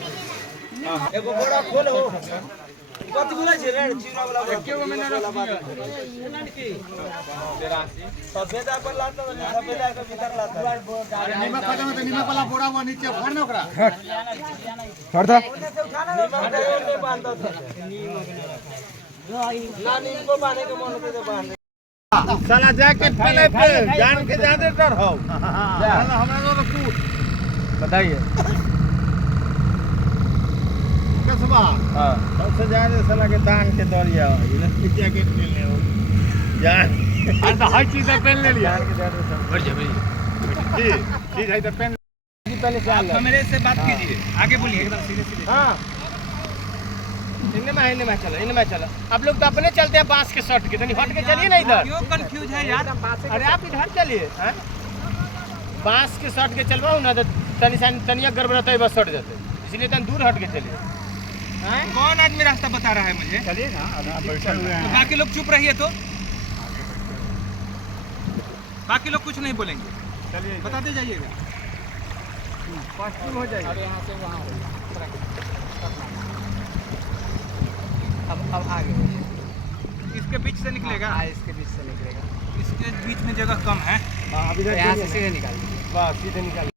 एगो बोरा खोल हो कत गुला छे रे चिरा वाला एकेगो में ना की 83 सफेदा पर लाता सफेदा के भीतर लाता अरे नीमक खत्म तो नीमक वाला बोरा वो नीचे भर ना ओकरा छोड़ दे नीमक बांधता था ना नीम को बांधने के मन पे बांध साला जैकेट पहले पे जान के ज्यादा डर हो हमरा तो कूट बताइए कसबा हाँ सबसे ज्यादा साला के दान के दौरिया ये जैकेट ले ले जान अरे तो हर चीज पहन ले लिया जान के ज्यादा सब बढ़ जा भाई चीज है तो पहन पहले से आप मेरे से बात कीजिए आगे बोलिए एकदम सीधे सीधे हां इनमें चलो आप लोग तो अपने चलते हैं बांस के शर्ट के तो हट के चलिए ना इधर क्यों कंफ्यूज है यार? अरे आप इधर चलिए हैं बांस के शर्ट के चलवाओ ना तो तनिया गड़बड़ाता है बस शर्ट जाते इसलिए तन दूर हट के चलिए हैं कौन आदमी रास्ता बता रहा है मुझे? चलिए ना बैठे हुए तो बाकी लोग चुप रहिए तो बाकी लोग कुछ नहीं बोलेंगे चलिए बताते जाइएगा। पश्चिम हो जाएगा अरे यहाँ से वहाँ अब आगे इसके बीच से निकलेगा? इसके बीच से निकलेगा इसके बीच में जगह कम है। यहाँ से सीधे निकाल दीजिए बस सीधे निकाल